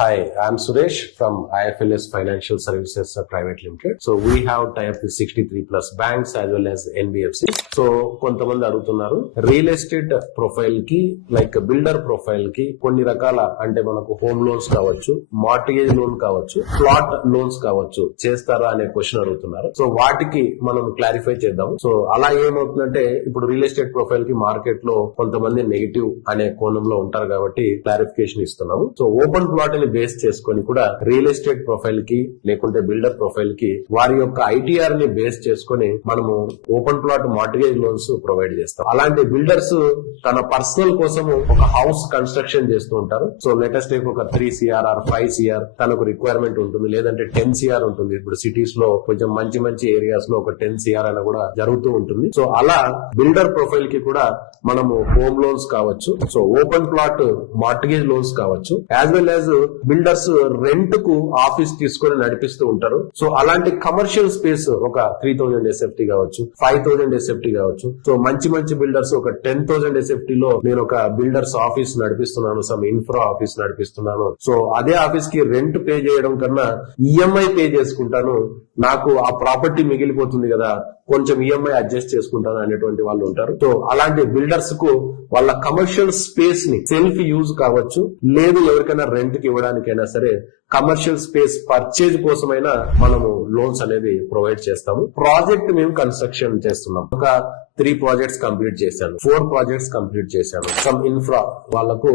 Hi, I'm Suresh from IFLS Financial Services Private Limited. So we have tie up with 63 plus banks as well as NBFC. So కొంతమంది అడుగుతున్నారు real estate profile కి like builder profile కి కొన్ని రకాల అంటే మనకు home loans కావచ్చు, mortgage loan కావచ్చు, ప్లాట్ లోన్స్ కావచ్చు చేస్తారా అనే క్వశ్చన్ అడుగుతున్నారు. సో వాటికి మనం క్లారిఫై చేద్దాం. సో అలా ఏమవుతుందంటే ఇప్పుడు రియల్ ఎస్టేట్ ప్రొఫైల్ కి మార్కెట్ లో కొంతమంది నెగిటివ్ అనే కోణంలో ఉంటారు కాబట్టి క్లారిఫికేషన్ ఇస్తున్నాము. సో ఓపెన్ ప్లాట్ ని బేస్ చేసుకొని కూడా రియల్ ఎస్టేట్ ప్రొఫైల్ కి లేకుంటే బిల్డర్ ప్రొఫైల్ కి వారి యొక్క ఐటీఆర్ ని బేస్ చేసుకొని మనము open plot mortgage loans provide చేస్తాం. అలాంటి బిల్డర్స్ తన పర్సనల్ కోసము ఒక హౌస్ కన్స్ట్రక్షన్ చేస్తూ ఉంటారు. సో లేటెస్ట్ ఒక 3 CR ఆర్ 5 CR తనకు రిక్వైర్మెంట్ ఉంటుంది, లేదంటే 10 CR ఉంటుంది. ఇప్పుడు సిటీస్ లో కొంచెం మంచి మంచి ఏరియాస్ లో ఒక 10 CR అని కూడా జరుగుతూ ఉంటుంది. సో అలా బిల్డర్ ప్రొఫైల్ కి కూడా మనము హోమ్ లోన్స్ కావచ్చు, so open plot mortgage loans కావచ్చు, as well as builders rent కు ఆఫీస్ తీసుకొని నడిపిస్తూ ఉంటారు. సో అలాంటి కమర్షియల్ స్పేస్ ఒక 3000 SFT కావచ్చు, 5000 SFT కావచ్చు. సో మంచి మంచి బిల్డర్స్ ఒక 10,000 SFT లో నేను ఒక బిల్డర్స్ ఆఫీస్ నడిపిస్తున్నాను, సమ్ ఇన్ఫ్రా ఆఫీస్ నడిపిస్తున్నాను. సో అదే ఆఫీస్ కి రెంట్ పే చేయడం కన్నా ఈఎంఐ పే చేసుకుంటాను, నాకు ఆ ప్రాపర్టీ మిగిలిపోతుంది కదా, కొంచెం ఈఎంఐ అడ్జస్ట్ చేసుకుంటాను అనేటువంటి వాళ్ళు ఉంటారు. సో అలాంటి బిల్డర్స్ కు వాళ్ళ కమర్షియల్ స్పేస్ ని సెల్ఫ్ యూజ్ కావచ్చు, లేదు ఎవరికైనా రెంట్ కి ఇవ్వడానికైనా సరే కమర్షియల్ స్పేస్ పర్చేజ్ కోసమైనా మనము లోన్స్ అనేది ప్రొవైడ్ చేస్తాము. ప్రాజెక్ట్ మేము కన్స్ట్రక్షన్ చేస్తున్నాం. ఒక 3 ప్రాజెక్ట్స్ కంప్లీట్ చేశాను, 4 ప్రాజెక్ట్స్ కంప్లీట్ చేశాను. సమ్ ఇన్ఫ్రా వాళ్ళకు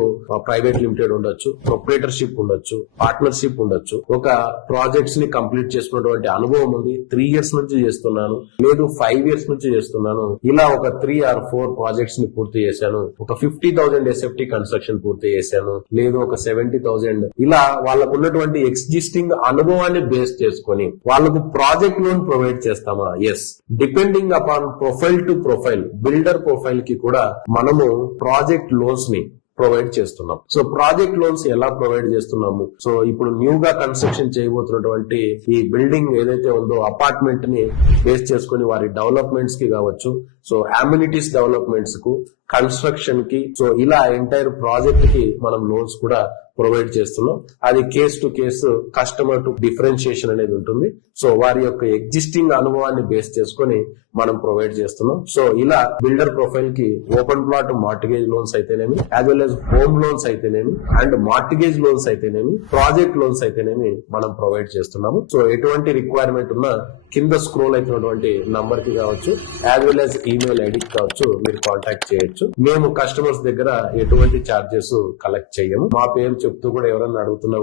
ప్రైవేట్ లిమిటెడ్ ఉండొచ్చు, ప్రొప్రైటర్షిప్ ఉండొచ్చు, పార్ట్నర్షిప్ ఉండొచ్చు. ఒక ప్రాజెక్ట్స్ ని కంప్లీట్ చేసుకున్నటువంటి అనుభవం ఉంది, 3 years నుంచి చేస్తున్నాను, లేదు 5 years నుంచి చేస్తున్నాను. ఇలా ఒక 3 or 4 ప్రాజెక్ట్స్ ని పూర్తి చేశాను. ఒక 50,000 SFT కన్స్ట్రక్షన్ పూర్తి చేశాను, లేదు ఒక 70,000. ఇలా వాళ్ళకు ఉన్నటువంటి ఎగ్జిస్టింగ్ అనుభవాన్ని బేస్ చేసుకొని వాళ్ళకు ప్రాజెక్ట్ లోన్ ప్రొవైడ్ చేస్తామా? Yes, depending upon profile to profile, builder profile కి కూడా మనము ప్రాజెక్ట్ లోన్స్ ని ప్రొవైడ్ చేస్తున్నాం. సో ప్రాజెక్ట్ లోన్స్ ఎలా ప్రొవైడ్ చేస్తున్నాము? సో ఇప్పుడు న్యూగా కన్స్ట్రక్షన్ చేయబోతున్నటువంటి ఈ బిల్డింగ్ ఏదైతే ఉందో అపార్ట్మెంట్ ని బేస్ చేసుకుని వారి డెవలప్మెంట్స్ కి కావచ్చు, సో అమ్యూనిటీస్ డెవలప్మెంట్స్ కు, కన్స్ట్రక్షన్ కి, సో ఇలా ఎంటైర్ ప్రాజెక్ట్ కి మనం లోన్స్ కూడా ప్రొవైడ్ చేస్తున్నాం. అది case to case, customer to differentiation అనేది ఉంటుంది. సో వారి యొక్క ఎగ్జిస్టింగ్ అనుభవాన్ని బేస్ చేసుకొని మనం ప్రొవైడ్ చేస్తున్నాం. సో ఇలా బిల్డర్ ప్రొఫైల్ కి ఓపెన్ ప్లాట్ మార్టిగేజ్ లోన్స్ అయితేనేమి, as well as home loans అయితేనేమి, అండ్ మార్టిగేజ్ లోన్స్ అయితేనేమి, ప్రాజెక్ట్ లోన్స్ అయితేనేమి మనం ప్రొవైడ్ చేస్తున్నాము. సో ఎటువంటి రిక్వైర్మెంట్ ఉన్నా కింద స్క్రోల్ అవుతున్నటువంటి నంబర్ కి కావచ్చు, యాజ్ వెల్ యాజ్ ఈమెయిల్ ఐడికి కావచ్చు, మీరు కాంటాక్ట్ చేయొచ్చు. మేము కస్టమర్స్ దగ్గర ఎటువంటి చార్జెస్ కలెక్ట్ చేయము. మా పేరు చెప్తూ కూడా ఎవరన్నా అడుగుతున్నా